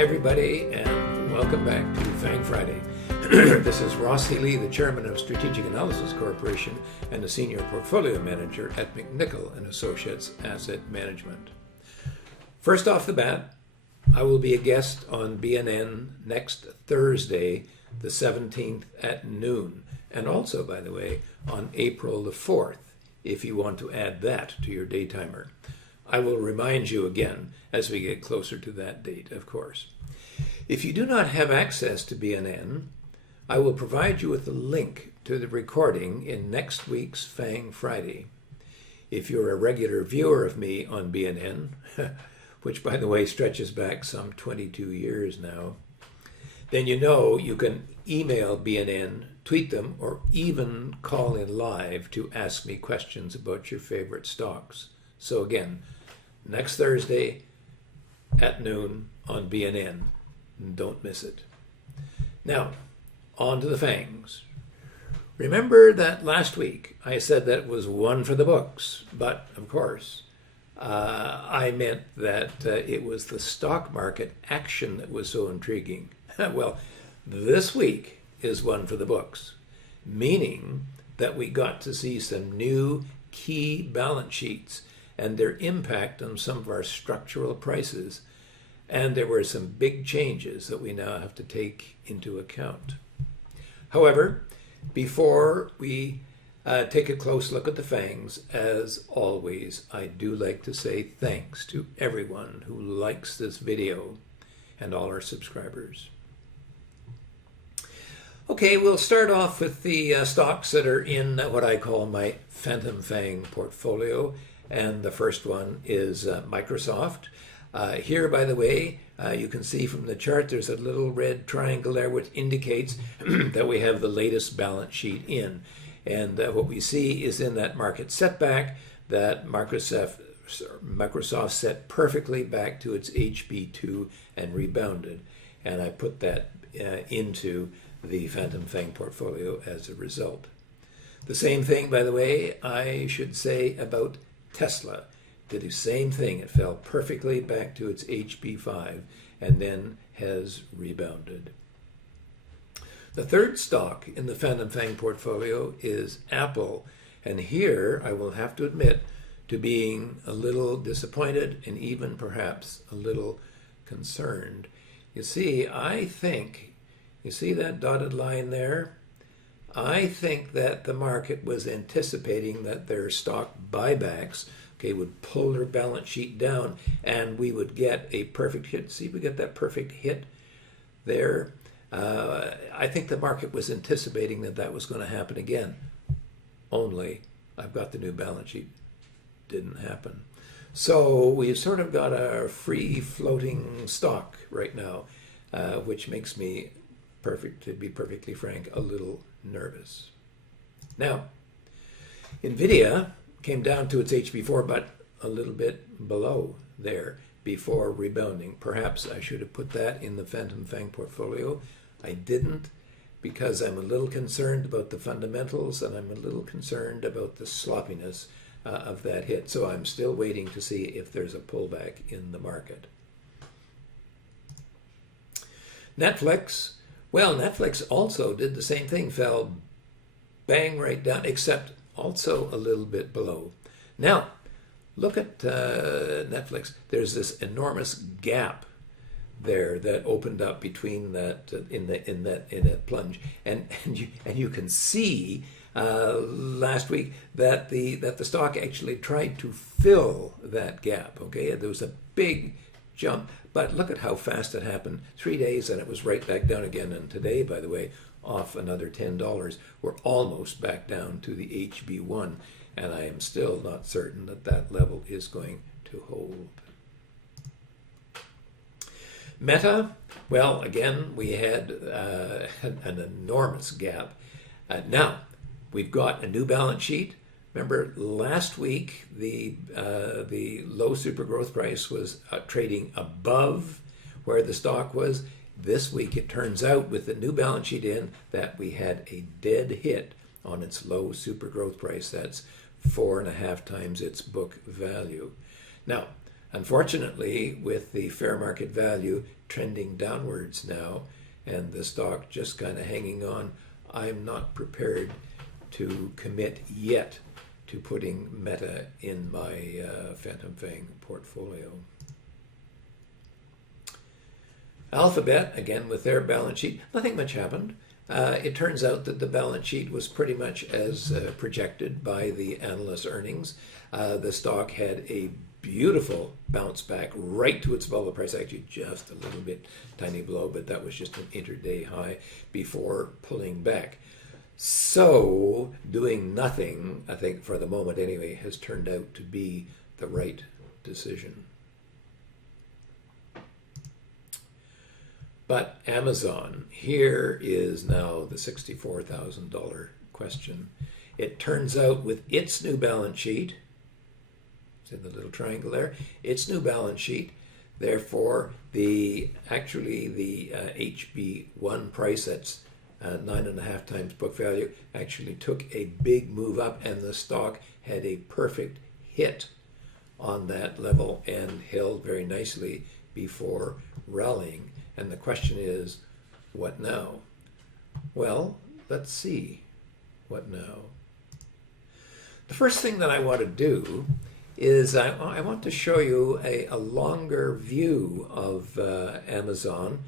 Hi everybody, and welcome back to FANG Friday. This is Ross Healy, the Chairman of Strategic Analysis Corporation and the Senior Portfolio Manager at McNichol & Associates Asset Management. First off the bat, I will be a guest on BNN next Thursday, the 17th at noon, and also, by the way, on April the 4th, if you want to add that to your day timer. I will remind you again as we get closer to that date, of course. If you do not have access to BNN, I will provide you with a link to the recording in next week's FANG Friday. If you're a regular viewer of me on BNN, which by the way stretches back some 22 years now, then you know you can email BNN, tweet them, or even call in live to ask me questions about your favorite stocks. So again, next Thursday at noon on BNN. Don't miss it. Now, on to the FANGs. Remember that last week I said that was one for the books, but of course I meant that it was the stock market action that was so intriguing. Well, this week is one for the books, meaning that we got to see some new key balance sheets and their impact on some of our structural prices. And there were some big changes that we now have to take into account. However, before we take a close look at the FANGs, as always, I do like to say thanks to everyone who likes this video and all our subscribers. Okay, we'll start off with the stocks that are in what I call my Phantom FANG portfolio. And the first one is Microsoft. Here, by the way, you can see from the chart there's a little red triangle there which indicates that we have the latest balance sheet in. And what we see is in that market setback that Microsoft set perfectly back to its HB2 and rebounded. And I put that into the Phantom FANG portfolio as a result. The same thing, by the way, I should say about Tesla. Did the same thing. It fell perfectly back to its HB5 and then has rebounded. The third stock in the Phantom FANG portfolio is Apple. And here I will have to admit to being a little disappointed and even perhaps a little concerned. You see, you see that dotted line there? I think that the market was anticipating that their stock buybacks, would pull their balance sheet down and we would get a perfect hit. See, we get that perfect hit there. I think the market was anticipating that that was going to happen again. Only I've got the new balance sheet. Didn't happen. So we've sort of got a free floating stock right now, which makes me, to be perfectly frank, a little nervous. Now, NVIDIA came down to its HB4, but a little bit below there before rebounding. Perhaps I should have put that in the Phantom FANG portfolio. I didn't because I'm a little concerned about the fundamentals and I'm a little concerned about the sloppiness of that hit. So I'm still waiting to see if there's a pullback in the market. Netflix. Well, Netflix also did the same thing, fell bang right down, except also a little bit below. Now, look at Netflix. There's this enormous gap there that opened up between that in that plunge, and you can see last week that the stock actually tried to fill that gap. Okay, there was a big jump. But look at how fast it happened. 3 days and it was right back down again. And today, by the way, off another $10. We're almost back down to the HB1. And I am still not certain that that level is going to hold. Meta, well, again, we had an enormous gap. Now, we've got a new balance sheet. Remember, last week, the low super growth price was trading above where the stock was. This week, it turns out, with the new balance sheet in, that we had a dead hit on its low super growth price. That's 4.5 times its book value. Now, Unfortunately, with the fair market value trending downwards now and the stock just kind of hanging on, I'm not prepared to commit yet to putting Meta in my Phantom FANG portfolio. Alphabet, again with their balance sheet, nothing much happened. It turns out that the balance sheet was pretty much as projected by the analyst earnings. The stock had a beautiful bounce back right to its volatile price, actually just a little bit tiny below, but that was just an intraday high before pulling back. So doing nothing, I think for the moment anyway, has turned out to be the right decision. But Amazon, here is now the $64,000 question. It turns out with its new balance sheet, it's in the little triangle there, its new balance sheet, therefore the HB1 price, that's 9.5 times book value, actually took a big move up, and the stock had a perfect hit on that level and held very nicely before rallying. And the question is, what now? Well, let's see. What now? The first thing that I want to do is I want to show you a longer view of Amazon.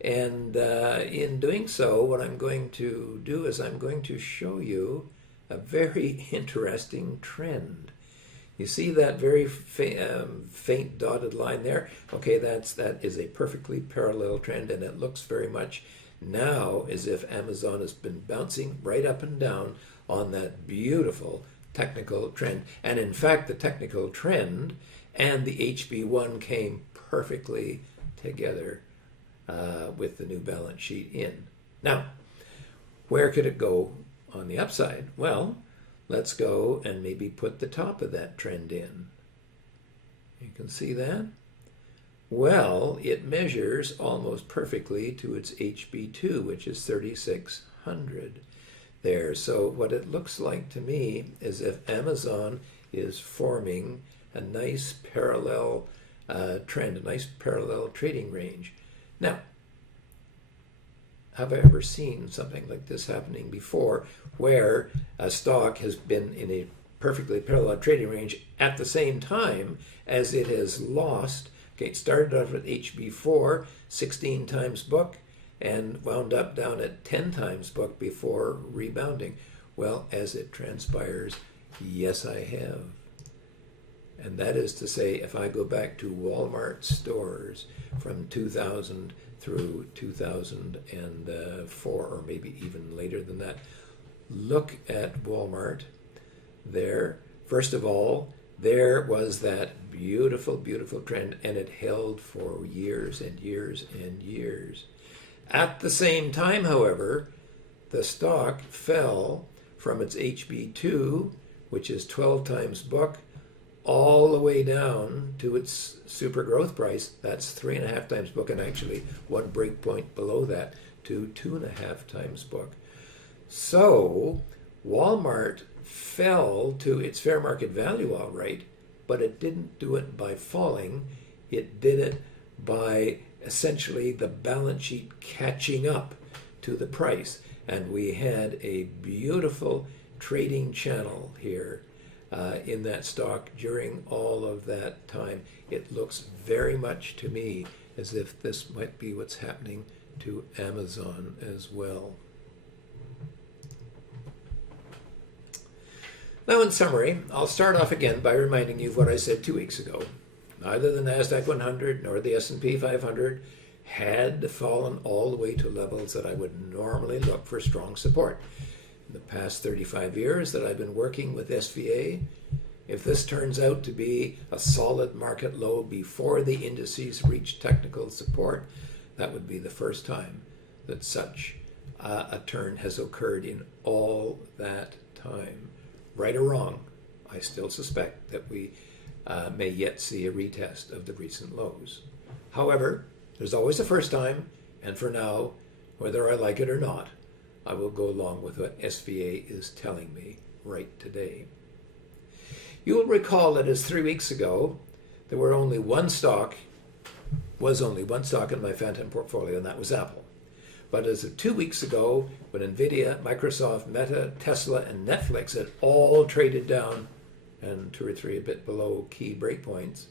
And in doing so, what I'm going to do is I'm going to show you a very interesting trend. You see that very faint dotted line there? Okay, that is a perfectly parallel trend, and it looks very much now as if Amazon has been bouncing right up and down on that beautiful technical trend. And in fact, the technical trend and the HB1 came perfectly together with the new balance sheet in. Now, where could it go on the upside? Well, let's go and maybe put the top of that trend in. You can see that? Well, it measures almost perfectly to its HB2, which is 3,600 there. So what it looks like to me is if Amazon is forming a nice parallel trend, a nice parallel trading range. Now, have I ever seen something like this happening before, where a stock has been in a perfectly parallel trading range at the same time as it has lost? Okay, it started off at HB4, 16 times book, and wound up down at 10 times book before rebounding. Well, as it transpires, yes, I have. And that is to say, if I go back to Walmart stores from 2000 through 2004, or maybe even later than that, look at Walmart there. First of all, there was that beautiful, beautiful trend, and it held for years and years and years. At the same time, however, the stock fell from its HB2, which is 12 times book, all the way down to its super growth price. That's 3.5 times book, and actually one break point below that to 2.5 times book. So Walmart fell to its fair market value all right, but it didn't do it by falling. It did it by essentially the balance sheet catching up to the price. And we had a beautiful trading channel here in that stock during all of that time. It looks very much to me as if this might be what's happening to Amazon as well. Now, in summary, I'll start off again by reminding you of what I said 2 weeks ago. Neither the NASDAQ 100 nor the S&P 500 had fallen all the way to levels that I would normally look for strong support. In the past 35 years that I've been working with SVA, if this turns out to be a solid market low before the indices reach technical support, that would be the first time that such a turn has occurred in all that time. Right or wrong, I still suspect that we may yet see a retest of the recent lows. However, there's always a first time, and for now, whether I like it or not, I will go along with what SVA is telling me right today. You will recall that as 3 weeks ago, there was only one stock in my Phantom portfolio, and that was Apple. But as of 2 weeks ago, when Nvidia, Microsoft, Meta, Tesla, and Netflix had all traded down and 2 or 3 a bit below key breakpoints,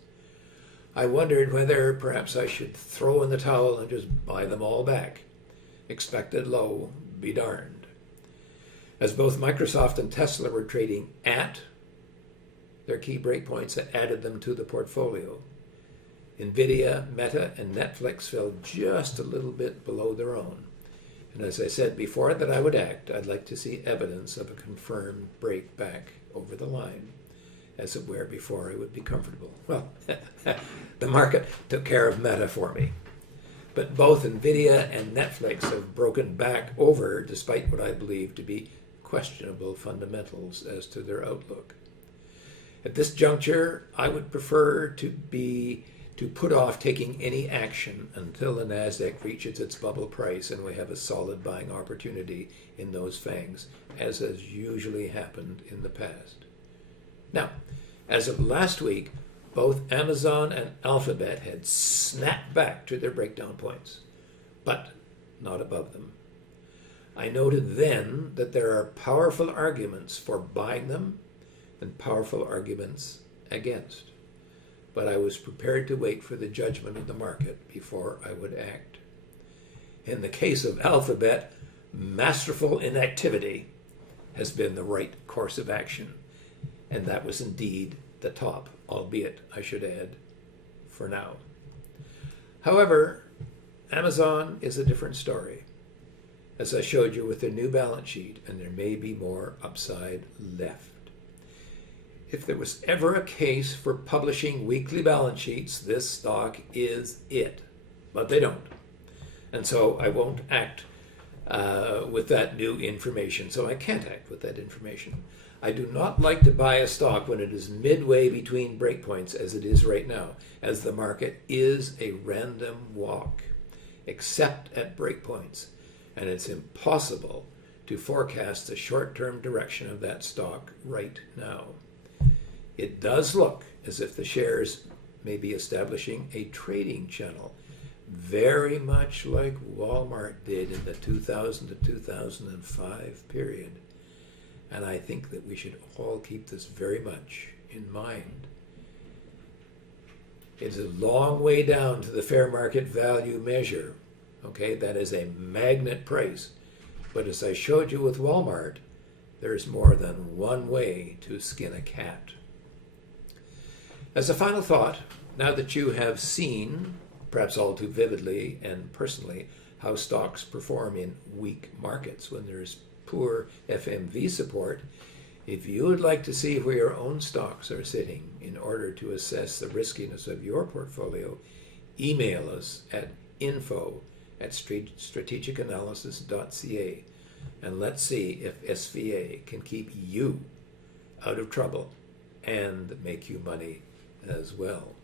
I wondered whether perhaps I should throw in the towel and just buy them all back. Expected low, be darned. As both Microsoft and Tesla were trading at their key breakpoints, I added them to the portfolio. Nvidia, Meta, and Netflix fell just a little bit below their own. And as I said before that I would act, I'd like to see evidence of a confirmed break back over the line, as it were, before I would be comfortable. Well, the market took care of Meta for me. But both Nvidia and Netflix have broken back over, despite what I believe to be questionable fundamentals as to their outlook. At this juncture, I would prefer to put off taking any action until the Nasdaq reaches its bubble price and we have a solid buying opportunity in those FANGs, as has usually happened in the past. Now, as of last week, both Amazon and Alphabet had snapped back to their breakdown points, but not above them. I noted then that there are powerful arguments for buying them and powerful arguments against. But I was prepared to wait for the judgment of the market before I would act. In the case of Alphabet, masterful inactivity has been the right course of action, and that was indeed the top, albeit, I should add, for now. However, Amazon is a different story, as I showed you with their new balance sheet, and there may be more upside left. If there was ever a case for publishing weekly balance sheets, this stock is it. But they don't. And so I won't act with that new information. So I can't act with that information. I do not like to buy a stock when it is midway between breakpoints, as it is right now, as the market is a random walk, except at breakpoints. And it's impossible to forecast the short-term direction of that stock right now. It does look as if the shares may be establishing a trading channel, very much like Walmart did in the 2000 to 2005 period. And I think that we should all keep this very much in mind. It's a long way down to the fair market value measure. Okay, that is a magnet price. But as I showed you with Walmart, there's more than one way to skin a cat. As a final thought, now that you have seen, perhaps all too vividly and personally, how stocks perform in weak markets when there's poor FMV support, if you would like to see where your own stocks are sitting in order to assess the riskiness of your portfolio, email us at info@strategicanalysis.ca, and let's see if SVA can keep you out of trouble and make you money as well.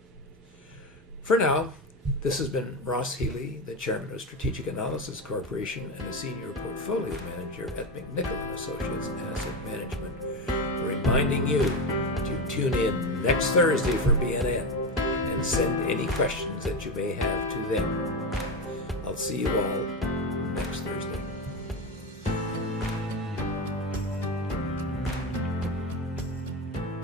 For now, this has been Ross Healy, the chairman of Strategic Analysis Corporation and a senior portfolio manager at McNichol & Associates Asset Management, reminding you to tune in next Thursday for BNN and send any questions that you may have to them. I'll see you all next Thursday.